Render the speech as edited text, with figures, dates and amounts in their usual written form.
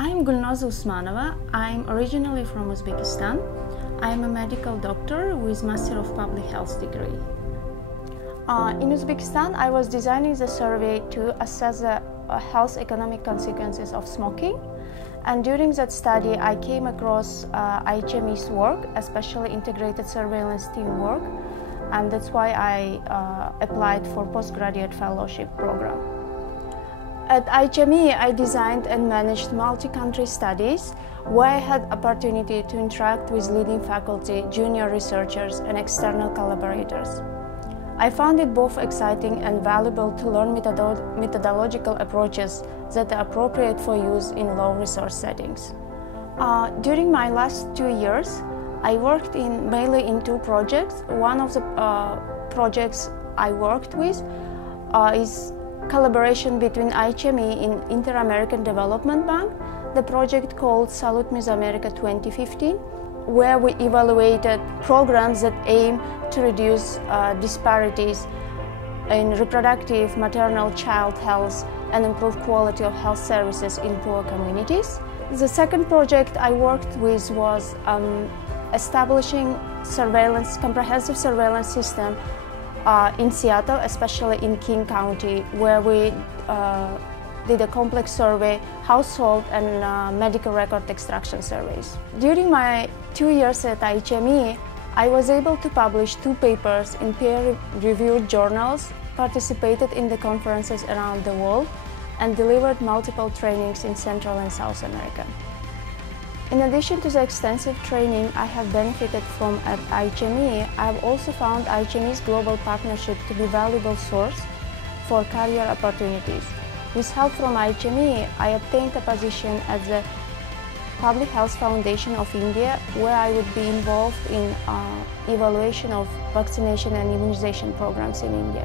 I'm Gulnaz Usmanova. I'm originally from Uzbekistan. I'm a medical doctor with Master of Public Health degree. In Uzbekistan, I was designing the survey to assess the health economic consequences of smoking. And during that study, I came across IHME's work, especially integrated surveillance team work. And that's why I applied for postgraduate fellowship program. At IHME, I designed and managed multi-country studies where I had opportunity to interact with leading faculty, junior researchers, and external collaborators. I found it both exciting and valuable to learn methodological approaches that are appropriate for use in low-resource settings. During my last 2 years, I worked mainly in 2 projects. One of the projects I worked with is collaboration between IHME and Inter-American Development Bank, the project called Salud Mesoamerica 2015, where we evaluated programs that aim to reduce disparities in reproductive, maternal, child health and improve quality of health services in poor communities. The second project I worked with was establishing comprehensive surveillance system in Seattle, especially in King County, where we did a complex survey, household and medical record extraction surveys. During my 2 years at IHME, I was able to publish 2 papers in peer-reviewed journals, participated in the conferences around the world, and delivered multiple trainings in Central and South America. In addition to the extensive training I have benefited from at IHME, I have also found IHME's global partnership to be a valuable source for career opportunities. With help from IHME, I obtained a position at the Public Health Foundation of India, where I would be involved in evaluation of vaccination and immunization programs in India.